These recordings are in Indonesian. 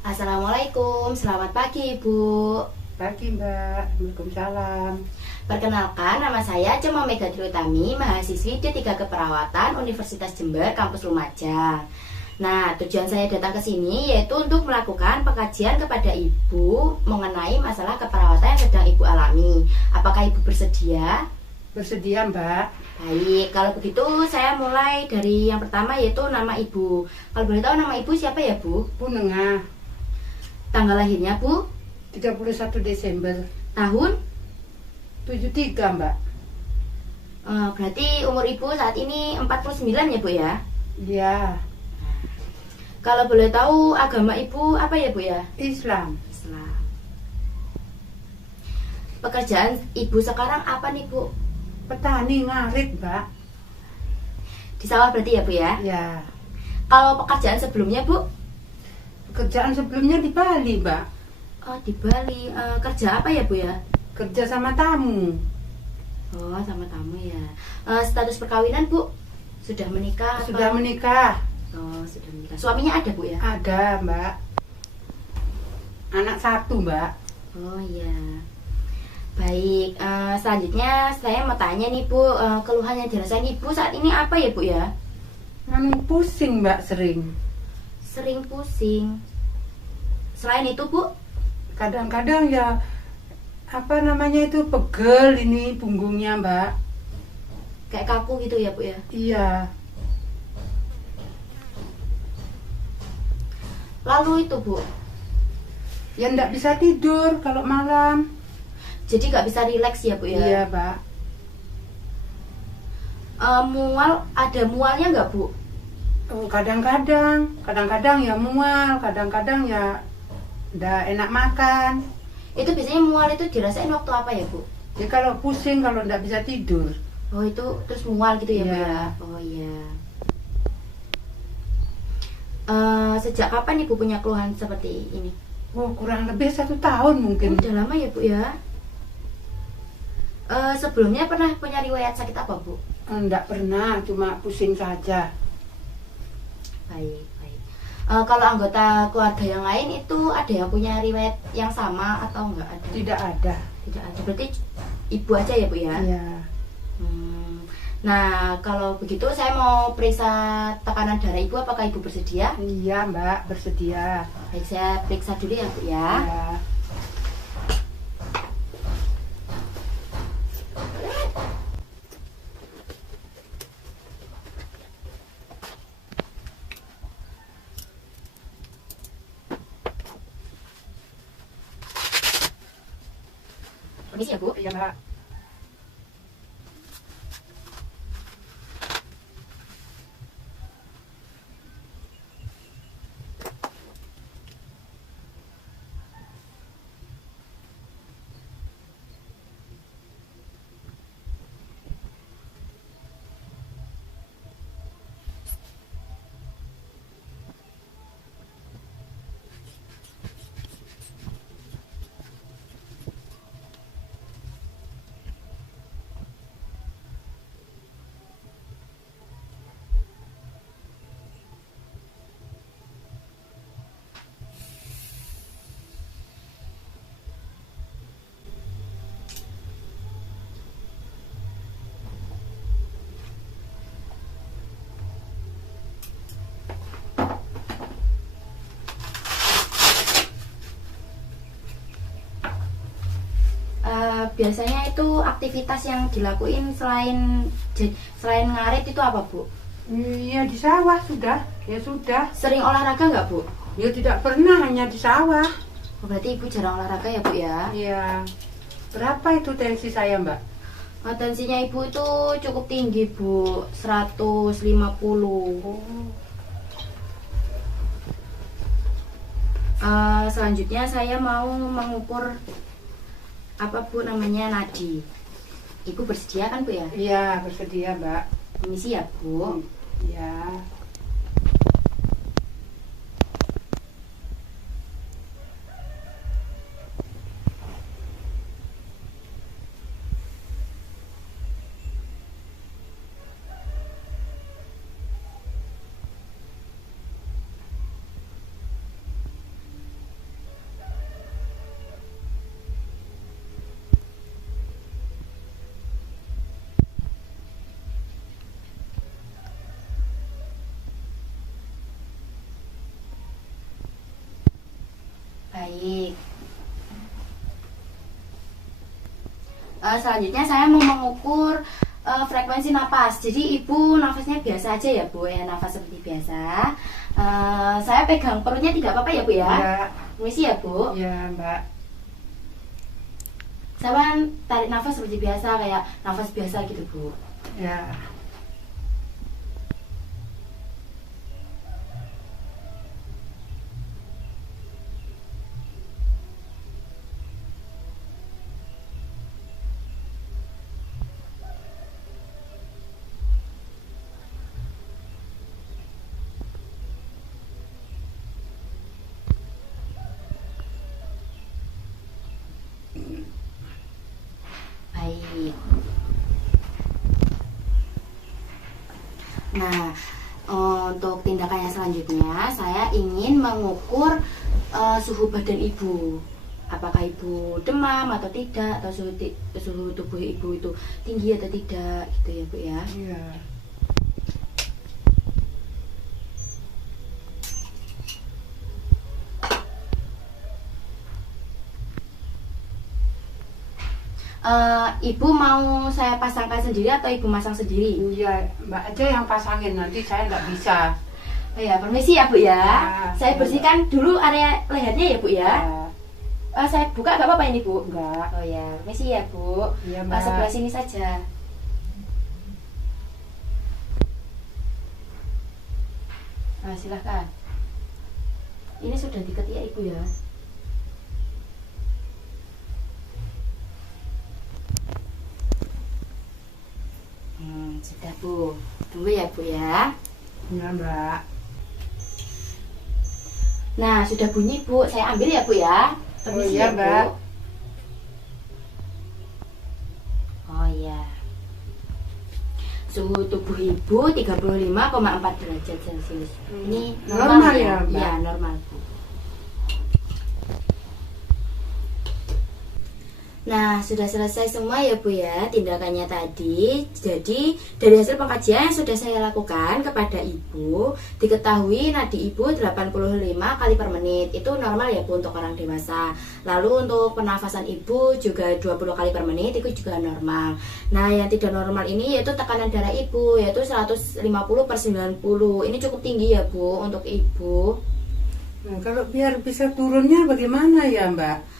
Assalamualaikum, selamat pagi Ibu. Pagi Mbak, Waalaikumsalam. Perkenalkan, nama saya Cema Megadri Utami, mahasiswi D3 Keperawatan Universitas Jember, Kampus Lumajang. Nah, tujuan saya datang ke sini yaitu untuk melakukan pengkajian kepada Ibu mengenai masalah keperawatan yang sedang Ibu alami. Apakah Ibu bersedia? Bersedia Mbak? Baik, kalau begitu saya mulai dari yang pertama yaitu nama Ibu. Kalau boleh tahu nama Ibu siapa ya Bu? Bu Nengah, Tanggal lahirnya Bu? 31 Desember Tahun? 73 Mbak. Berarti umur Ibu saat ini 49 ya Bu ya? Iya, Kalau boleh tahu agama Ibu apa ya Bu ya? Islam. Islam. Pekerjaan Ibu sekarang apa nih Bu? Petani ngarit Mbak. Di sawah berarti ya Bu ya? Ya, Kalau pekerjaan sebelumnya Bu? pekerjaan sebelumnya di Bali Mbak. Oh di Bali. Kerja apa ya Bu ya? Kerja sama tamu. Oh sama tamu ya. Status perkawinan Bu? Sudah menikah? Sudah atau- menikah. Oh sudah menikah. Suaminya ada Bu ya? Ada Mbak. Anak satu Mbak. Oh iya. Baik, selanjutnya saya mau tanya nih Bu, keluhan yang dirasain Ibu saat ini apa ya Bu ya? Pusing Mbak sering. Sering pusing. Selain itu Bu? Kadang-kadang ya apa namanya itu pegel ini punggungnya Mbak. Kayak kaku gitu ya Bu ya? Iya. Lalu itu Bu, Ya nggak bisa tidur kalau malam. jadi nggak bisa rileks ya Bu ya? Iya Mbak. Mual, ada mualnya nggak Bu? Oh, kadang-kadang ya mual, kadang-kadang ya udah enak makan. Itu biasanya mual itu dirasain waktu apa ya Bu? Ya kalau pusing, kalau nggak bisa tidur. Oh itu terus mual gitu ya Bu Iya. ya? Oh iya. Sejak kapan Ibu punya keluhan seperti ini? Oh, kurang lebih 1 tahun mungkin. Udah lama ya Bu ya? Sebelumnya pernah punya riwayat sakit apa Bu? Nggak pernah, cuma pusing saja. Baik, baik. Kalau anggota keluarga yang lain itu ada yang punya riwayat yang sama atau enggak ada? Tidak ada. Tidak ada. Berarti Ibu aja ya Bu ya? Iya. Nah, kalau begitu saya mau periksa tekanan darah Ibu, apakah Ibu bersedia? Iya Mbak, bersedia. Baik, saya periksa dulu ya Bu ya. Ya. Permisi ya Bu. Iya Mbak. Biasanya itu aktivitas yang dilakuin selain ngarit itu apa Bu? Iya di sawah sudah. Ya sudah. Sering olahraga nggak Bu? Ya tidak pernah, hanya di sawah. Oh, berarti Ibu jarang olahraga ya Bu ya? Iya. Berapa itu tensi saya Mbak? Tensinya Ibu itu cukup tinggi Bu, 150. Oh. Selanjutnya saya mau mengukur apa Bu namanya nadi. Ibu bersedia kan Bu ya? Iya bersedia Mbak. Permisi ya Bu. Iya. selanjutnya saya mau mengukur frekuensi napas. Jadi ibu nafasnya biasa aja ya bu, ya nafas seperti biasa. Saya pegang perutnya tidak apa-apa ya bu ya? Ya. Permisi ya bu. Ya mbak. Saya tarik nafas seperti biasa, kayak nafas biasa gitu bu. Ya. Baik. Nah, untuk tindakan yang selanjutnya, saya ingin mengukur suhu badan ibu. Apakah ibu demam atau tidak, atau suhu tubuh ibu itu tinggi atau tidak, gitu ya bu ya. Iya. Ibu mau saya pasangkan sendiri atau ibu masang sendiri? Iya, mbak aja yang pasangin, nanti saya nggak bisa. Oh ya, permisi ya bu ya. Ya, Saya bersihkan dulu area lehernya ya bu ya. Ya, Saya buka nggak apa-apa ini bu? enggak. Oh ya, permisi ya bu. Iya mbak. Sebelah sini saja. Nah, silahkan. Ini sudah diketik ya ibu ya. Sudah bu. Tunggu ya bu ya. Iya mbak. Nah, sudah bunyi bu. Saya ambil ya bu ya. Permisi iya, ya, Bu. Mbak. Oh iya. Suhu tubuh ibu 35,4 derajat Celcius. Ini Normal ya, Mbak? Iya, normal bu. Nah, sudah selesai semua ya Bu ya tindakannya tadi. Jadi, dari hasil pengkajian yang sudah saya lakukan kepada Ibu, diketahui nadi Ibu 85 kali per menit. Itu normal ya Bu untuk orang dewasa. Lalu untuk pernafasan Ibu juga 20 kali per menit, itu juga normal. Nah, yang tidak normal ini yaitu tekanan darah Ibu, yaitu 150/90. Ini cukup tinggi ya Bu untuk Ibu. Nah, kalau biar bisa turunnya bagaimana ya mbak?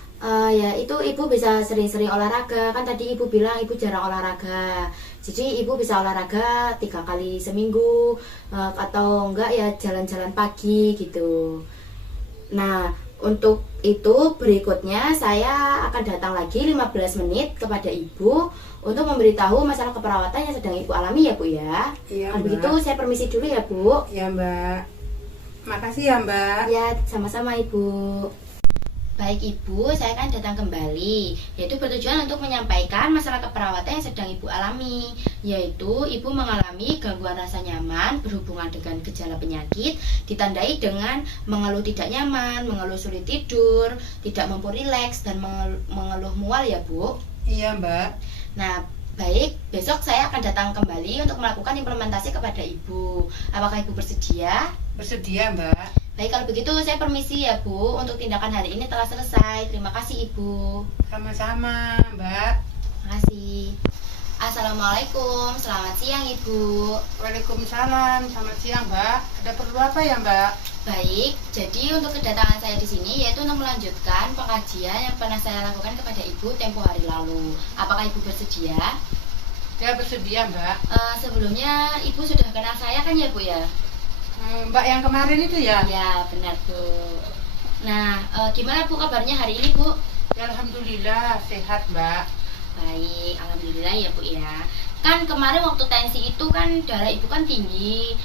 Ya itu ibu bisa sering-sering olahraga. Kan tadi ibu bilang ibu jarang olahraga. Jadi ibu bisa olahraga 3 kali seminggu, atau enggak ya jalan-jalan pagi gitu. Nah, untuk itu berikutnya saya akan datang lagi 15 menit kepada ibu untuk memberitahu masalah keperawatan yang sedang ibu alami ya bu ya. Iya, Kalau Mbak. begitu saya permisi dulu ya bu. Ya mbak. Makasih ya mbak. Ya, sama-sama ibu. Baik ibu, saya akan datang kembali, yaitu bertujuan untuk menyampaikan masalah keperawatan yang sedang ibu alami, yaitu ibu mengalami gangguan rasa nyaman berhubungan dengan gejala penyakit, ditandai dengan mengeluh tidak nyaman, mengeluh sulit tidur, tidak mampu rileks, dan mengeluh mual ya bu. Iya mbak. Nah, baik, besok saya akan datang kembali untuk melakukan implementasi kepada ibu. Apakah ibu bersedia? Bersedia mbak. Baik, kalau begitu saya permisi ya Bu. Untuk tindakan hari ini telah selesai. Terima kasih Ibu. Sama-sama mbak. Terima kasih. Assalamualaikum, selamat siang Ibu. Waalaikumsalam. Selamat siang mbak. Ada perlu apa ya mbak? Baik, jadi untuk kedatangan saya di sini yaitu untuk melanjutkan pengkajian yang pernah saya lakukan kepada Ibu tempo hari lalu. Apakah Ibu bersedia? Ya bersedia mbak. Sebelumnya Ibu sudah kenal saya kan ya Bu ya? Mbak yang kemarin itu ya? Ya, benar Bu. Nah, gimana Bu kabarnya hari ini Bu? Ya, alhamdulillah sehat mbak. Baik, alhamdulillah ya Bu ya. Kan kemarin waktu tensi itu kan darah Ibu kan tinggi.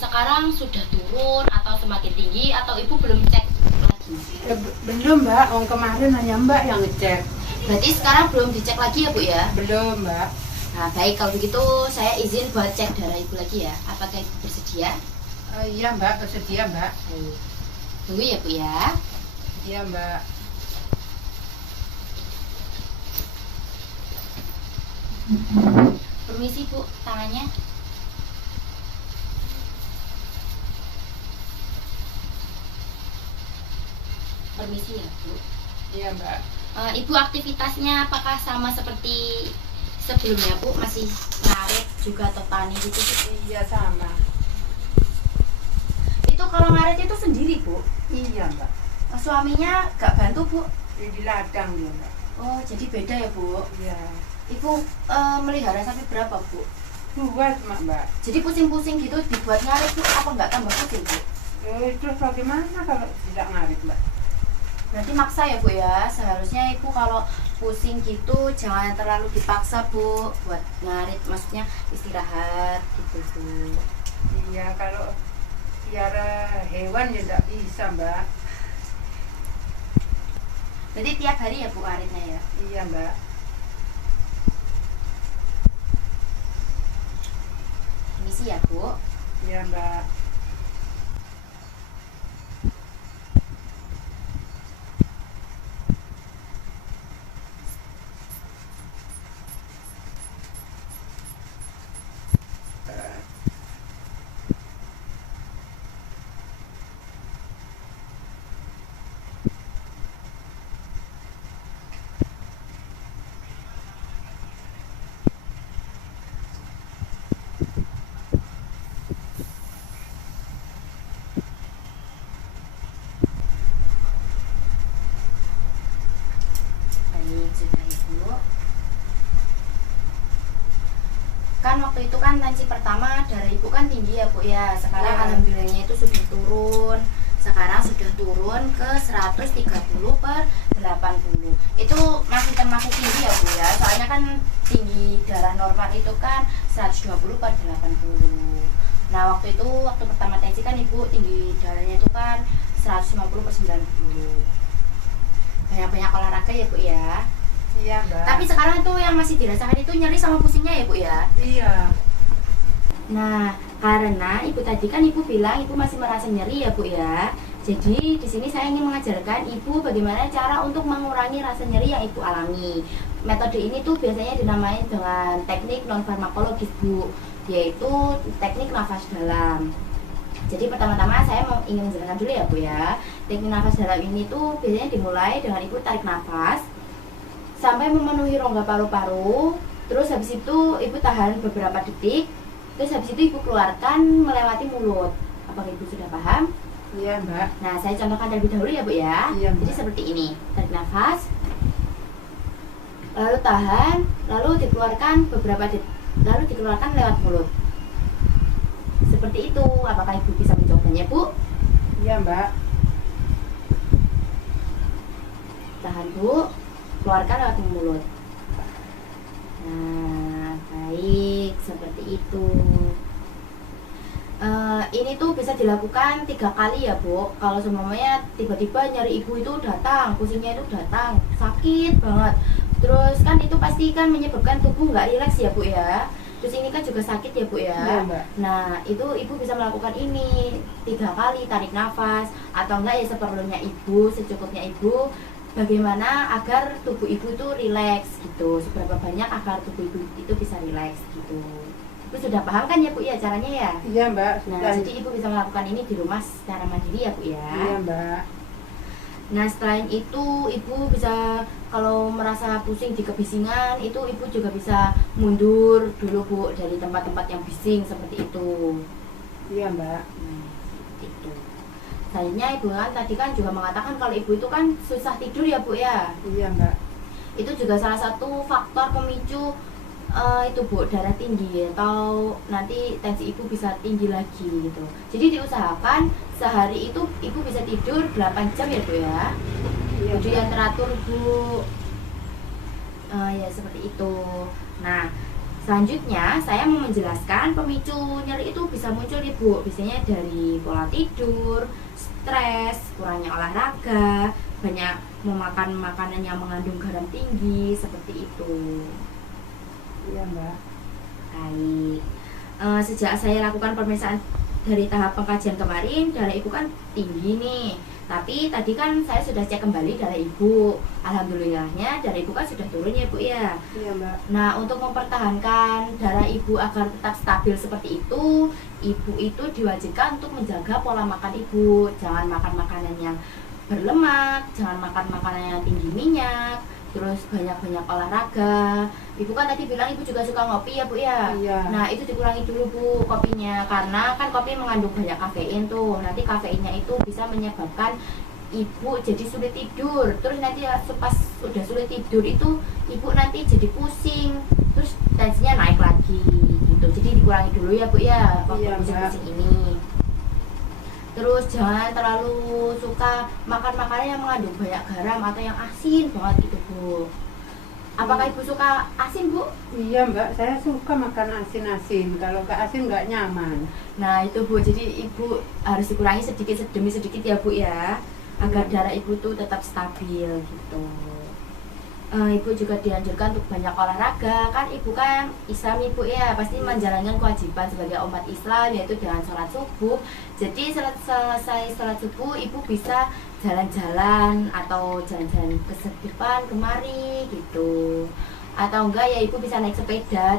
Sekarang sudah turun atau semakin tinggi atau Ibu belum cek lagi? Ya, belum mbak. Kemarin hanya mbak yang ngecek. Berarti sekarang belum dicek lagi ya Bu ya? Belum mbak. Nah baik, kalau begitu saya izin buat cek darah Ibu lagi ya. Apakah Ibu bersedia? Iya mbak, bersedia mbak. Baik. Tunggu ya Bu ya. Iya mbak. Permisi Bu, tangannya. Permisi ya Bu. Iya mbak. Ibu aktivitasnya apakah sama seperti sebelumnya Bu? Masih ngarit juga atau tani gitu Bu? Iya sama. Itu kalau ngarit itu sendiri Bu? Iya Mbak. Suaminya gak bantu Bu? Di ladang dia Mbak. Oh jadi beda ya Bu? Iya. Ibu melihara sapi berapa Bu? 2 cuma Mbak. Jadi pusing-pusing gitu dibuat ngarit Bu, apa nggak tambah pusing Bu? Terus bagaimana kalau tidak ngarit Mbak? Berarti maksa ya Bu ya. Seharusnya Ibu kalau pusing gitu jangan terlalu dipaksa Bu buat ngarit, maksudnya istirahat gitu Bu. Iya kalau piara hewan ya tidak bisa Mbak. Jadi tiap hari ya Bu ngaritnya ya? Iya Mbak. Misi ya Bu. Iya Mbak. Baik, sudah Ibu. Kan waktu itu kan tensi pertama darah Ibu kan tinggi ya Bu ya. Sekarang Ya. alhamdulillahnya itu sudah turun. Sekarang sudah turun ke 130/80. Itu masih termasuk tinggi ya Bu ya. Soalnya kan tinggi darah normal itu kan 120/80. Nah waktu itu waktu pertama tensi kan Ibu tinggi darahnya itu kan 150/90. Banyak-banyak olahraga ya Bu ya. Iya Mbak. Tapi sekarang itu yang masih dirasakan itu nyeri sama pusingnya ya Bu ya. Iya. Nah, karena Ibu tadi kan Ibu bilang Ibu masih merasa nyeri ya Bu ya. Jadi di sini saya ingin mengajarkan Ibu bagaimana cara untuk mengurangi rasa nyeri yang Ibu alami. Metode ini tuh biasanya dinamai dengan teknik non farmakologis Bu, yaitu teknik nafas dalam. Jadi pertama-tama saya ingin menjelaskan dulu ya Bu ya. Teknik nafas dalam ini tuh biasanya dimulai dengan Ibu tarik nafas sampai memenuhi rongga paru-paru. Terus habis itu Ibu tahan beberapa detik. Terus habis itu Ibu keluarkan melewati mulut. Apakah Ibu sudah paham? Iya Mbak. Nah, saya contohkan terlebih dahulu ya Bu ya. Iya, Mbak. Jadi seperti ini. Tarik nafas, lalu tahan, lalu dikeluarkan beberapa detik, lalu dikeluarkan lewat mulut. Seperti itu. Apakah Ibu bisa mencobanya Bu? Iya Mbak. Tahan Bu, keluarkan lewat mulut. Nah, baik, seperti itu. Ini tuh bisa dilakukan 3 kali ya Bu. Kalau semuanya tiba-tiba nyari Ibu itu datang, pusingnya itu datang, sakit banget. Terus kan itu pasti kan menyebabkan tubuh nggak rileks ya Bu ya. Terus ini kan juga sakit ya Bu ya. Iya, Mbak. Nah itu Ibu bisa melakukan ini 3 kali tarik nafas, atau enggak ya seperlunya Ibu, secukupnya Ibu. Bagaimana agar tubuh Ibu itu rileks gitu, seberapa banyak agar tubuh Ibu itu bisa rileks gitu. Ibu sudah paham kan ya Bu ya caranya ya? Iya Mbak. Nah Sudah. jadi Ibu bisa melakukan ini di rumah secara mandiri ya Bu ya. Iya Mbak. Nah selain itu Ibu bisa kalau merasa pusing di kebisingan itu Ibu juga bisa mundur dulu Bu dari tempat-tempat yang bising seperti itu. Iya Mbak. Nah, seperti itu. Selanjutnya Ibu kan tadi kan juga mengatakan kalau Ibu itu kan susah tidur ya Bu ya. Iya Mbak. Itu juga salah satu faktor pemicu itu Bu, darah tinggi atau nanti tensi Ibu bisa tinggi lagi gitu. Jadi diusahakan sehari itu Ibu bisa tidur 8 jam ya Bu ya. Iya, Tidur Mbak. yang teratur Bu. Ya seperti itu. Nah selanjutnya saya mau menjelaskan pemicu nyeri itu bisa muncul nih Bu. Biasanya dari pola tidur, stres, kurangnya olahraga, banyak memakan makanan yang mengandung garam tinggi, seperti itu. Iya Mbak. Baik. Sejak saya lakukan pemeriksaan dari tahap pengkajian kemarin, darah Ibu kan tinggi nih. Tapi tadi kan saya sudah cek kembali darah Ibu. Alhamdulillahnya darah Ibu kan sudah turun ya Bu ya. Iya Mbak. Nah, untuk mempertahankan darah Ibu agar tetap stabil seperti itu, Ibu itu diwajibkan untuk menjaga pola makan Ibu. Jangan makan makanan yang berlemak, jangan makan makanan yang tinggi minyak, terus banyak-banyak olahraga. Ibu kan tadi bilang ibu juga suka ngopi ya Bu ya. Iya. Nah itu dikurangi dulu Bu kopinya, karena kan kopi mengandung banyak kafein tuh. Nanti kafeinnya itu bisa menyebabkan ibu jadi sulit tidur. Terus nanti pas udah sulit tidur itu ibu nanti jadi pusing, terus tensinya naik lagi gitu. Jadi dikurangi dulu ya Bu ya waktu Iya, Mbak. pusing-pusing ini. Terus jangan terlalu suka makan makanan yang mengandung banyak garam atau yang asin banget gitu Bu. Apakah ibu suka asin Bu? Iya Mbak, saya suka makan asin-asin. Kalau nggak asin nggak nyaman. Nah itu Bu, jadi ibu harus dikurangi sedikit demi sedikit ya Bu ya, agar darah ibu tuh tetap stabil gitu. Ibu juga dianjurkan untuk banyak olahraga, kan ibu kan Islam ibu ya, pasti menjalankan kewajiban sebagai umat Islam, yaitu dengan sholat subuh. Jadi selesai sholat subuh ibu bisa jalan-jalan atau jalan-jalan ke depan kemari gitu, atau enggak ya ibu bisa naik sepeda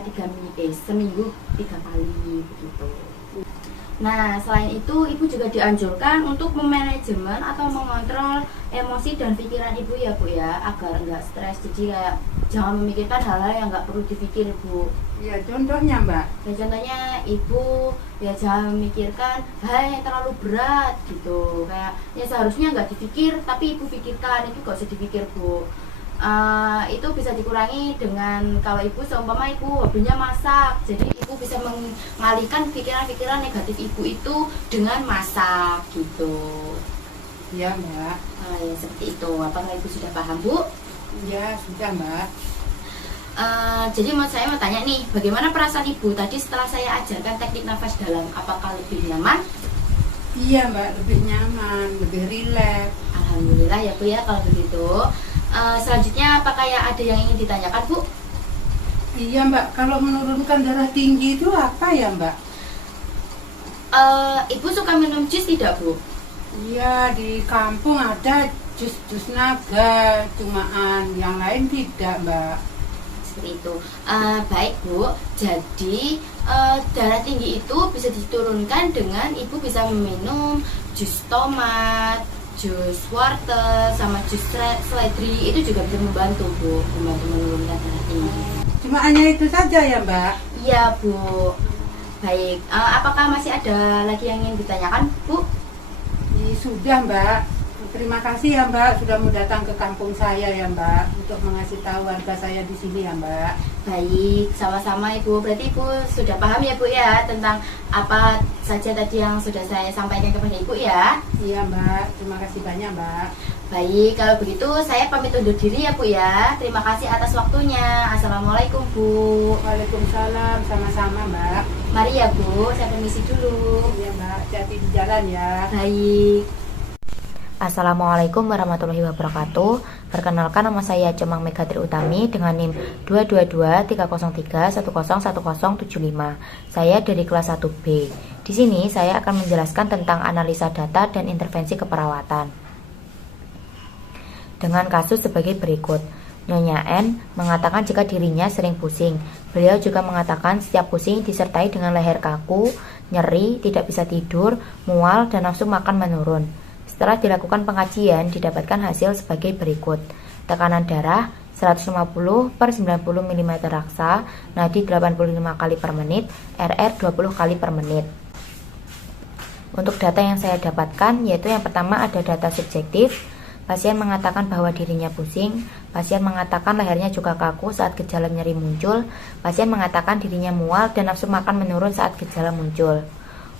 seminggu 3 kali begitu. Nah, selain itu ibu juga dianjurkan untuk memanajemen atau mengontrol emosi dan pikiran ibu ya Bu ya, agar enggak stres. Jadi kayak jangan memikirkan hal-hal yang enggak perlu dipikir Bu. Iya, contohnya Mbak. Ya contohnya ibu ya jangan memikirkan hal yang terlalu berat gitu. Kayak ya seharusnya enggak dipikir tapi ibu pikirkan, itu gak usah dipikir Bu. Itu bisa dikurangi dengan kalau ibu seumpama ibu hobinya masak, jadi ibu bisa mengalihkan pikiran-pikiran negatif ibu itu dengan masak gitu. Iya Mbak. Ya seperti itu. Apakah ibu sudah paham Bu? Iya sudah Mbak. Jadi saya mau tanya nih, bagaimana perasaan ibu tadi setelah saya ajarkan teknik nafas dalam? Apakah lebih nyaman? Iya Mbak, lebih nyaman, lebih rileks. Alhamdulillah ya Bu ya kalau begitu. Selanjutnya apakah ada yang ingin ditanyakan Bu? Iya Mbak, kalau menurunkan darah tinggi itu apa ya Mbak? Ibu suka minum jus tidak Bu? Iya, di kampung ada jus-jus naga, cumaan yang lain tidak Mbak. Seperti itu. Baik Bu, jadi darah tinggi itu bisa diturunkan dengan ibu bisa meminum jus tomat, jus wortel, sama jus seledri. Itu juga bisa membantu Bu, membantu menurunkan darah tinggi. Cuma hanya itu saja ya Mbak? Iya Bu. Baik, apakah masih ada lagi yang ingin ditanyakan Bu? Sudah Mbak. Terima kasih ya Mbak sudah mau datang ke kampung saya ya Mbak untuk mengasih tahu warga saya di sini ya Mbak. Baik, sama-sama Ibu. Berarti Ibu sudah paham ya Bu ya tentang apa saja tadi yang sudah saya sampaikan kepada Ibu ya. Iya Mbak, terima kasih banyak Mbak. Baik, kalau begitu saya pamit undur diri ya Bu ya. Terima kasih atas waktunya. Assalamualaikum Bu. Waalaikumsalam, sama-sama Mbak. Mari ya Bu, saya permisi dulu. Iya Mbak, hati-hati di jalan ya. Baik. Assalamualaikum warahmatullahi wabarakatuh. Perkenalkan, nama saya Cemang Megatri Utami dengan NIM 2223031010075. Saya dari kelas 1B. Di sini saya akan menjelaskan tentang analisa data dan intervensi keperawatan. Dengan kasus sebagai berikut. Nyonya N mengatakan jika dirinya sering pusing. Beliau juga mengatakan setiap pusing disertai dengan leher kaku, nyeri, tidak bisa tidur, mual, dan nafsu makan menurun. Setelah dilakukan pengajian, didapatkan hasil sebagai berikut. Tekanan darah 150 per 90 mm raksa, nadi 85 kali per menit, RR 20 kali per menit. Untuk data yang saya dapatkan, yaitu yang pertama ada data subjektif. Pasien mengatakan bahwa dirinya pusing, pasien mengatakan lehernya juga kaku saat gejala nyeri muncul, pasien mengatakan dirinya mual dan nafsu makan menurun saat gejala muncul.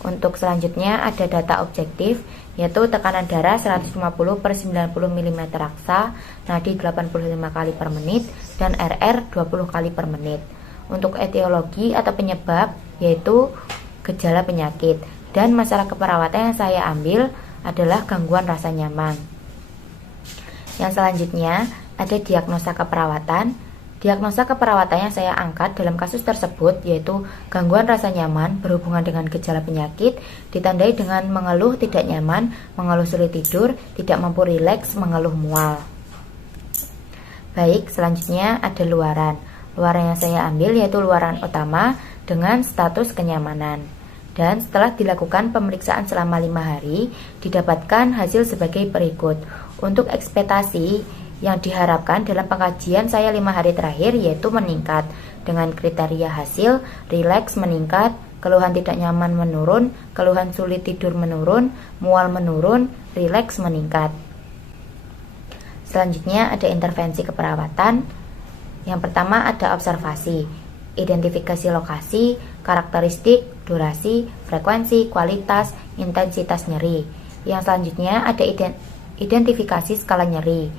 Untuk selanjutnya ada data objektif, yaitu tekanan darah 150 per 90 mm raksa, nadi 85 kali per menit, dan RR 20 kali per menit. Untuk etiologi atau penyebab, yaitu gejala penyakit. Dan masalah keperawatan yang saya ambil adalah gangguan rasa nyaman. Yang selanjutnya ada diagnosa keperawatan. Diagnosa keperawatan yang saya angkat dalam kasus tersebut yaitu gangguan rasa nyaman berhubungan dengan gejala penyakit, ditandai dengan mengeluh tidak nyaman, mengeluh sulit tidur, tidak mampu rileks, mengeluh mual. Baik, selanjutnya ada luaran. Luaran yang saya ambil yaitu luaran utama dengan status kenyamanan. Dan setelah dilakukan pemeriksaan selama 5 hari, didapatkan hasil sebagai berikut. Untuk ekspektasi yang diharapkan dalam pengkajian saya 5 hari terakhir yaitu meningkat. Dengan kriteria hasil, rileks meningkat, keluhan tidak nyaman menurun, keluhan sulit tidur menurun, mual menurun, rileks meningkat. Selanjutnya ada intervensi keperawatan. Yang pertama ada observasi, identifikasi lokasi, karakteristik, durasi, frekuensi, kualitas, intensitas nyeri. Yang selanjutnya ada identifikasi skala nyeri,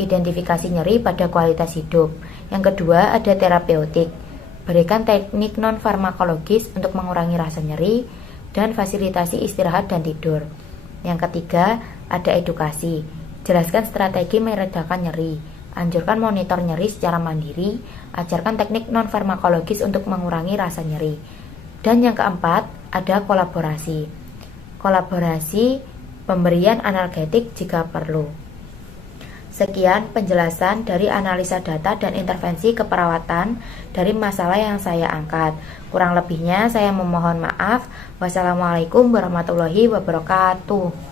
identifikasi nyeri pada kualitas hidup. Yang kedua ada terapeutik, berikan teknik non-farmakologis untuk mengurangi rasa nyeri dan fasilitasi istirahat dan tidur. Yang ketiga ada edukasi, jelaskan strategi meredakan nyeri, anjurkan monitor nyeri secara mandiri, ajarkan teknik non-farmakologis untuk mengurangi rasa nyeri. Dan yang keempat, ada kolaborasi. Kolaborasi, pemberian analgetik jika perlu. Sekian penjelasan dari analisa data dan intervensi keperawatan dari masalah yang saya angkat. Kurang lebihnya saya memohon maaf. Wassalamualaikum warahmatullahi wabarakatuh.